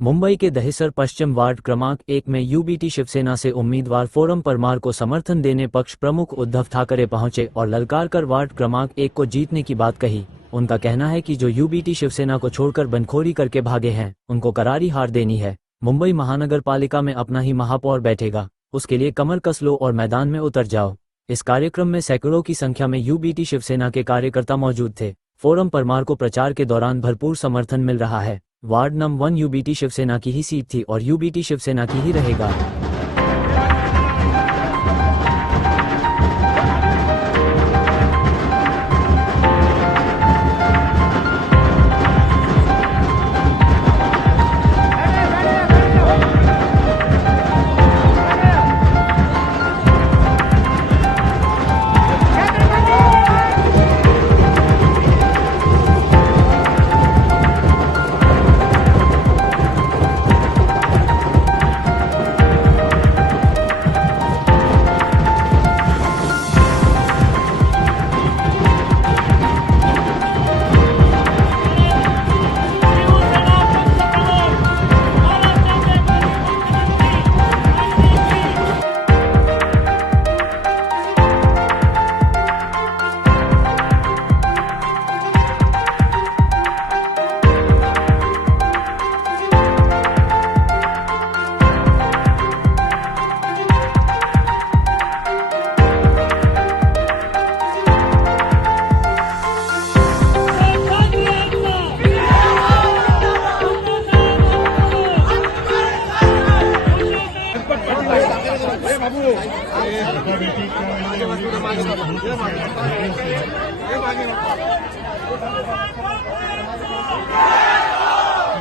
मुंबई के दहिसर पश्चिम वार्ड क्रमांक 1 में यूबीटी शिवसेना से उम्मीदवार फोरम परमार को समर्थन देने पक्ष प्रमुख उद्धव ठाकरे पहुंचे और ललकार कर वार्ड क्रमांक 1 को जीतने की बात कही। उनका कहना है कि जो यूबीटी शिवसेना को छोड़कर बंदखोरी करके भागे हैं, उनको करारी हार देनी है। मुंबई महानगर पालिका में अपना ही महापौर बैठेगा, उसके लिए कमर कस लो और मैदान में उतर जाओ। इस कार्यक्रम में सैकड़ों की संख्या में यूबीटी शिवसेना के कार्यकर्ता मौजूद थे। फोरम परमार को प्रचार के दौरान भरपूर समर्थन मिल रहा है। वार्ड नंबर 1 यूबीटी शिवसेना की ही सीट थी और यूबीटी शिवसेना की ही रहेगा।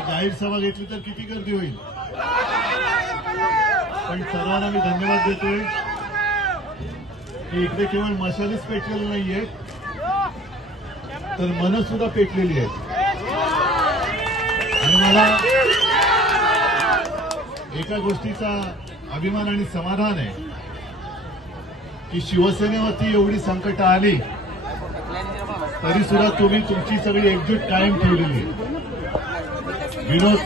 जाहीर सभा घेतली तर किती गर्दी होईल, पण सर्वांना मी धन्यवाद देतोय की इकडे केवळ मशालीच पेटलेली नाहीये, तर मन सुद्धा पेटलेली आहेत। आणि मला एका गोष्टीचा अभिमान आणि समाधान आहे की शिवसेनेवरती एवढी संकट आली तरी सुद्धा तुम्ही तुमची सगळी एकजूट कायम ठेवलेली। विनोद,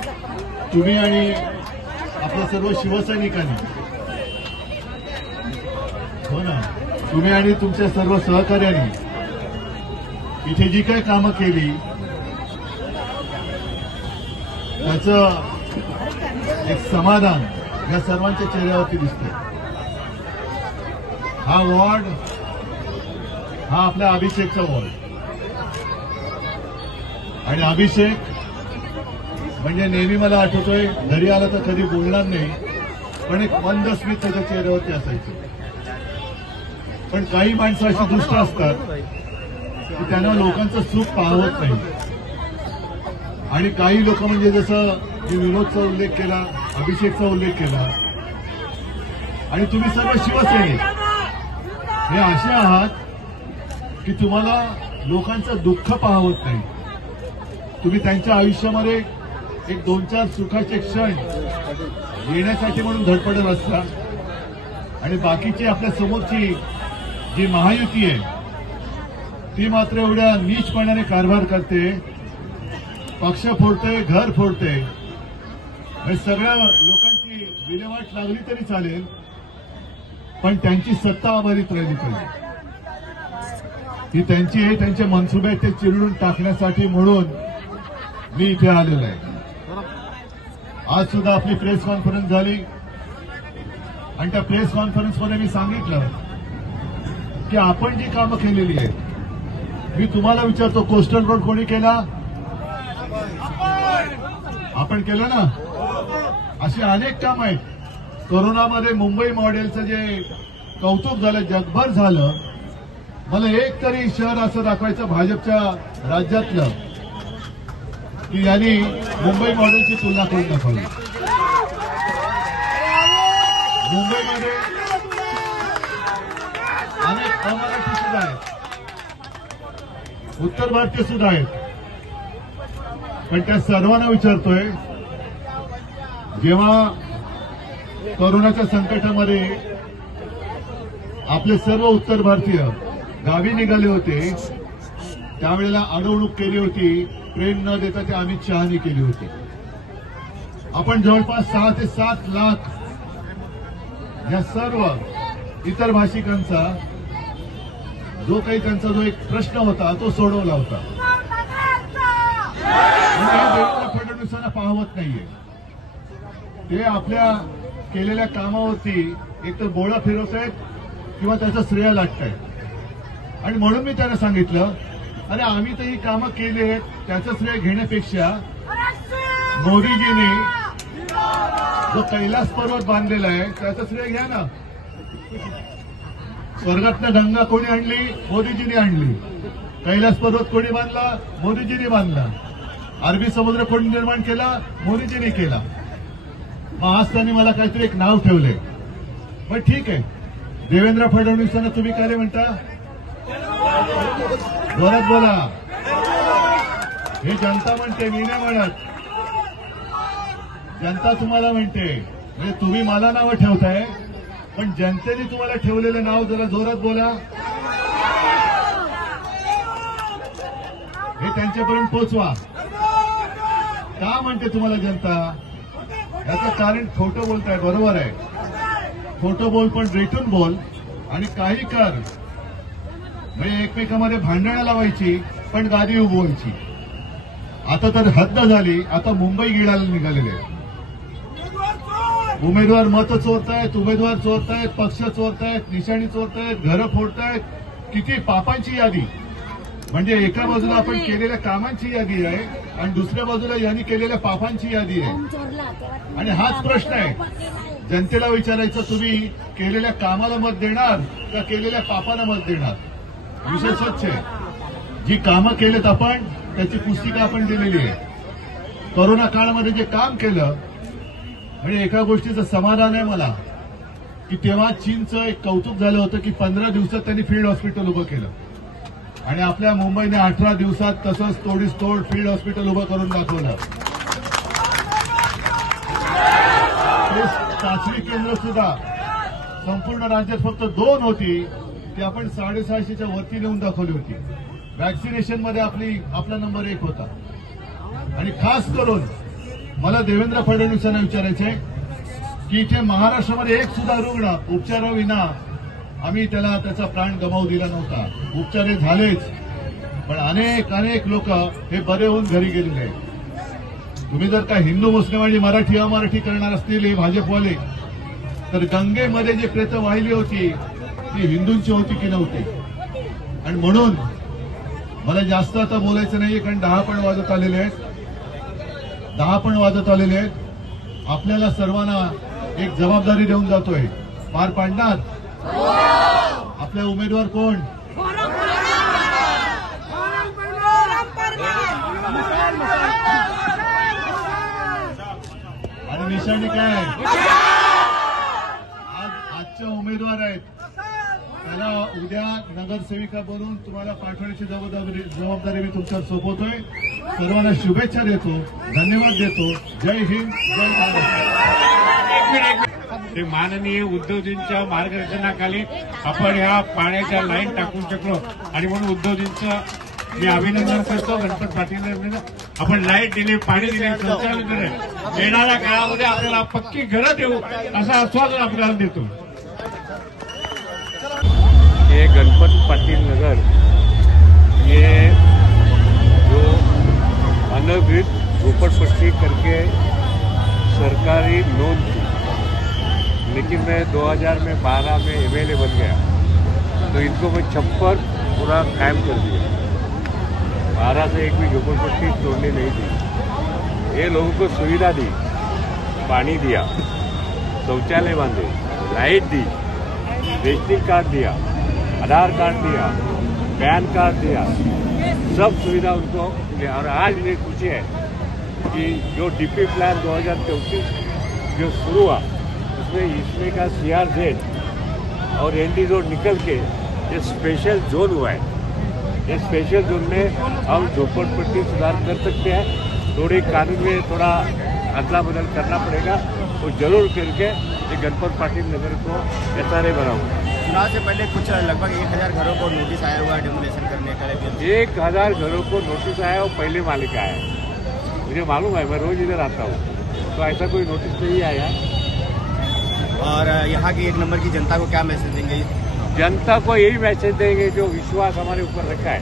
तुम्ही आणि आपल्या सर्व शिवसैनिकांनी, हो ना, तुम्ही आणि तुमच्या सर्व सहकार्यांनी इथे जी काही कामं केली त्याचं एक समाधान या सर्वांच्या चेहऱ्यावरती दिसतं। हा वॉर्ड हा आपल्या अभिषेकचा वॉर्ड, आणि अभिषेक म्हणजे नेहमी मला आठवतोय, घरी आला तर कधी बोलणार नाही, पण एक मंद स्मित त्याच्या चेहऱ्यावरती असायचं। पण काही माणसं अशी दुष्ट असतात की त्यांना लोकांचं सुख पाहवत नाही, आणि काही लोक म्हणजे जसं मी विनोदचा उल्लेख केला, अभिषेकचा उल्लेख केला, आणि तुम्ही सर्व शिवसैनिक हे असे आहात की तुम्हाला लोकांचं दुःख पाहवत नाही। तुम्ही त्यांच्या आयुष्यामध्ये एक 2-4 सुखाचे क्षण येण्यासाठी म्हणून धडपडत असता, आणि बाकीची आपल्या समोरची जी महायुती आहे ती मात्र एवढ्या नीचपणाने कारभार करते, पक्ष फोडते, घर फोडते। सगळ्या लोकांची विल्हेवाट लागली तरी चालेल, पण त्यांची सत्ता अबाधित राहिली पाहिजे। ही त्यांची आहे, त्यांचे मनसुबे आहेत, ते चिरडून टाकण्यासाठी म्हणून मी इथे आलेलो आहे। आज सुद्धा आपली प्रेस कॉन्फरन्स झाली, आणि त्या प्रेस कॉन्फरन्समध्ये मी सांगितलं की आपण जी कामं केलेली आहेत, मी तुम्हाला विचारतो, कोस्टल रोड कोणी केला? आपण केलं ना? अशी अनेक कामं आहेत। कोरोनामध्ये मुंबई मॉडेलचं जे कौतुक झालं, जगभर झालं, मला एक तरी शहर असं दाखवायचं भाजपच्या राज्यातलं की यांनी मुंबई मॉडेलची तुलना करून दाखवली। मुंबईमध्ये अनेक अमराठी सुद्धा आहेत, उत्तर भारतीय सुद्धा आहेत, पण त्या सर्वांना विचारतोय, जेव्हा कोरोनाच्या संकटामध्ये आपले सर्व उत्तर भारतीय गावी निघाले होते, त्यावेळेला अडवणूक केली होती, ट्रेन न देता ते अमित शहानी केली होती। आपण जवळपास 6 ते 7 लाख या सर्व इतर भाषिकांचा जो काही त्यांचा जो एक प्रश्न होता तो सोडवला होता. आणि हे देवेंद्र फडणवीसांना पाहवत नाहीये. ते आपल्या केलेल्या कामावरती एकतर बोळा फिरवत आहेत किंवा त्याचं श्रेय लाटतायत. आणि म्हणून मी त्यांना सांगितलं, अरे आम्ही तर ही कामं केली आहेत त्याचं श्रेय घेण्यापेक्षा मोदीजींनी जो कैलास पर्वत बांधलेला आहे त्याचं श्रेय घ्या ना. स्वर्गातनं गंगा कोणी आणली? मोदीजींनी आणली. कैलास पर्वत कोणी बांधला? मोदीजींनी बांधला. अरबी समुद्र कोणी निर्माण केला? मोदीजींनी केला. मग आज त्यांनी मला काहीतरी एक नाव ठेवले. पण ठीक आहे, देवेंद्र फडणवीसांना तुम्ही काय म्हणता? जोरात बोला. हे जनता म्हणते, मी नाही म्हणत. जनता तुम्हाला म्हणते. म्हणजे तुम्ही मला नावं ठेवताय, पण जनतेने तुम्हाला ठेवलेलं नाव जरा जोरात बोला. हे त्यांच्यापर्यंत पोचवा. का म्हणते तुम्हाला जनता? याचं कारण खोटं बोलताय. बरोबर आहे, खोटं बोल, पण रेटून बोल आणि काही कर. म्हणजे एकमेकांमध्ये भांडणं लावायची पण गादी उभवायची. आता तर हद्द झाली. आता मुंबई गिळायला निघालेले आहे. उमेदवार मतं चोरतायत, उमेदवार चोरतायत, पक्ष चोरतायत, निशाणी चोरतायत, घरं फोडतायत. किती पापांची यादी. म्हणजे एका बाजूला आपण केलेल्या कामांची यादी आहे आणि दुसऱ्या बाजूला यांनी केलेल्या पापांची यादी आहे. आणि हाच प्रश्न आहे जनतेला विचारायचं, तुम्ही केलेल्या कामाला मत देणार का केलेल्या पापाला मत देणार? विषय स्वच्छ आहे. जी कामं केलेत आपण त्याची पुस्तिका आपण दिलेली आहे. कोरोना काळामध्ये जे काम केलं, म्हणजे एका गोष्टीचं समाधान आहे मला की तेव्हा चीनचं एक कौतुक झालं होतं की 15 दिवसात त्यांनी फील्ड हॉस्पिटल उभं केलं आणि आपल्या मुंबईने 18 दिवसात तसंच तोडीस तोड फील्ड हॉस्पिटल उभं करून दाखवलं. चाचणी केंद्र सुद्धा संपूर्ण राज्यात फक्त 2 होती, ती आपण 650च्या वरती नेऊन दाखवली होती. व्हॅक्सिनेशन मध्ये आपला नंबर 1 होता. आणि खास करून मला देवेंद्र फडणवीसांना विचारायचंय की इथे महाराष्ट्रामध्ये एक सुद्धा रुग्ण उपचाराविना आम्ही त्याचा प्राण गमावू दिला नव्हता. उपचार हे झालेच, पण अनेक लोक हे बरे होऊन घरी गेलेले आहेत. तुम्ही जर का हिंदू मुस्लिम आणि मराठी अमराठी करणार असतील हे भाजपवाले, तर गंगेमध्ये जी प्रेत वाहिली होती ती हिंदूंची होती की नव्हती? आणि म्हणून मला जास्त आता बोलायचं नाहीये, कारण 10 पण वाजत आलेले आहेत. 10 पण वाजत आलेले आहेत. आपल्याला सर्वांना एक जबाबदारी देऊन जातोय. पार पाडणार? आपले उमेदवार कोण? आणि निशाणी काय? आजचे उमेदवार आहेत त्याला उद्या नगरसेविका बनवून तुम्हाला पाठवण्याची जबाबदारी मी तुमच्यावर सोपवतोय. सर्वांना शुभेच्छा देतो, धन्यवाद देतो. जय हिंद, जय महाराष्ट्र. ते माननीय उद्धवजींच्या मार्गदर्शनाखाली आपण ह्या पाण्याच्या लाईन टाकून शकलो आणि म्हणून उद्धवजींचं मी अभिनंदन करतो. गणपत पाटील आपण लाईट दिली, पाणी दिले, शौचालय दिले. येणाऱ्या काळामध्ये आपल्याला पक्की घरं देऊ असं आश्वासन आपल्याला देतो. ये गणपत पाटिल नगर, ये जो अनधिकृत झोपड़पट्टी करके सरकारी लोन थी, लेकिन मैं 2012 में एमएलए बन गया तो इनको मैं छप्पर पूरा कायम कर दिया. 12 से एक भी झोपड़पट्टी तोड़ने नहीं दी. ये लोगों को सुविधा दी, पानी दिया, शौचालय बांधे, लाइट दी, रेशनिंग कार्ड दिया, आधार कार्ड दिया, पैन कार्ड दिया, सब सुविधा उनको दिया. और आज मुझे खुशी है कि जो डीपी प्लान 2034 जो शुरू हुआ उसमें इसमें का CRZ और एनडी रोड निकल के ये स्पेशल जोन हुआ है. ये स्पेशल जोन में हम झोपड़पट्टी सुधार कर सकते हैं. थोड़ी कानून में थोड़ा अदला बदल करना पड़ेगा, वो जरूर करके ये गणपत पाटिल नगर को SRA बनाऊंगा. चुनाव से पहले कुछ लगभग 1000 घरों को नोटिस आया हुआ है डेमोलेशन करने का. 1000 घरों को नोटिस आया और पहले मालिक आया है. मुझे मालूम है, मैं रोज इधर आता हूँ. तो ऐसा कोई नोटिस नहीं आया। और यहाँ की 1 नंबर की जनता को क्या मैसेज देंगे? जनता को यही मैसेज देंगे जो विश्वास हमारे ऊपर रखा है।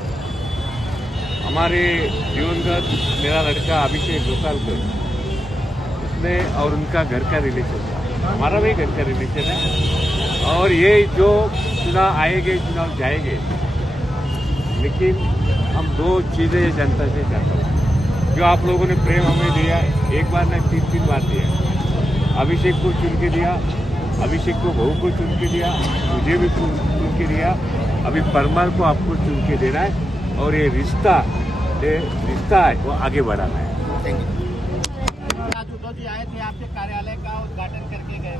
हमारे दिवंगत मेरा लड़का अभिषेक गोसालकर, उसने और उनका घर का रिलेशन था, हमारा भी घर का रिलेशन है। और ये जो चुनाव आएंगे चुनाव जाएंगे, लेकिन हम 2 चीजें जनता से चाहता हूँ। जो आप लोगों ने प्रेम हमें दिया, एक बार नहीं 3 बार दिया। अभिषेक को चुन के दिया, अभिषेक को बहू को चुन के दिया, मुझे भी चुन के दिया, अभी परमार को आपको चुन के देना है। और ये रिश्ता है वो आगे बढ़ाना है। Thank you. आज उद्धव जी आए थे, आपके कार्यालय का उद्घाटन करके गए।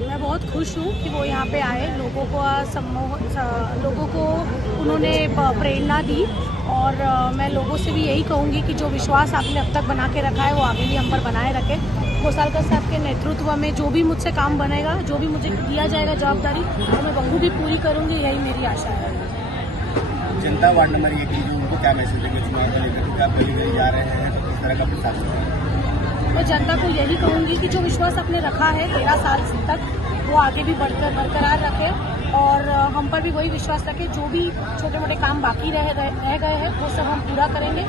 मैं बहुत खुश हूँ कि वो यहाँ पे आए, लोगों को उन्होंने प्रेरणा दी। और मैं लोगों से भी यही कहूँगी कि जो विश्वास आपने अब तक बना के रखा है वो आगे भी हम पर बनाए रखें। गोसालकर साहब के नेतृत्व में जो भी मुझसे काम बनेगा, जो भी मुझे दिया जाएगा जवाबदारी, वो मैं बखूबी पूरी करूँगी, यही मेरी आशा है। जनता वार्ड नंबर 1 की उनको क्या मैसेज देंगे चुनाव को लेकर? क्या गली गली जा रहे हैं, किस तरह का प्रशासन है? मैं जनता को यही कहूँगी कि जो विश्वास आपने रखा है 13 साल तक, वो आगे भी बरकरार रखे और हम पर भी वही विश्वास रखें। जो भी छोटे मोटे काम बाकी रह गए हैं वो सब हम पूरा करेंगे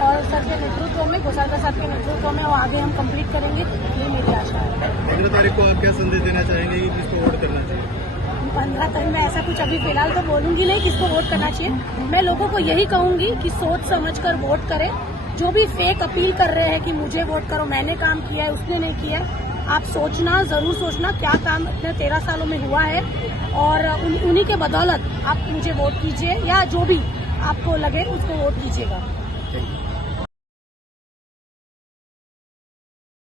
और सर के नेतृत्व में, गोसालकर साहब के नेतृत्व में वो आगे हम कंप्लीट करेंगे, ये मेरी आशा है। 15 तारीख को आप क्या संदेश देना चाहेंगे कि किसको वोट करना चाहिए? 15 तारीख में ऐसा कुछ अभी फिलहाल तो बोलूंगी नहीं किसको वोट करना चाहिए। मैं लोगों को यही कहूंगी कि सोच समझकर वोट करें। जो भी फेक अपील कर रहे हैं कि मुझे वोट करो, मैंने काम किया है, उसने नहीं किया है, आप सोचना, जरूर सोचना क्या काम इतने 13 सालों में हुआ है और उन्हीं के बदौलत आप मुझे वोट कीजिए या जो भी आपको लगे उसको वोट कीजिएगा।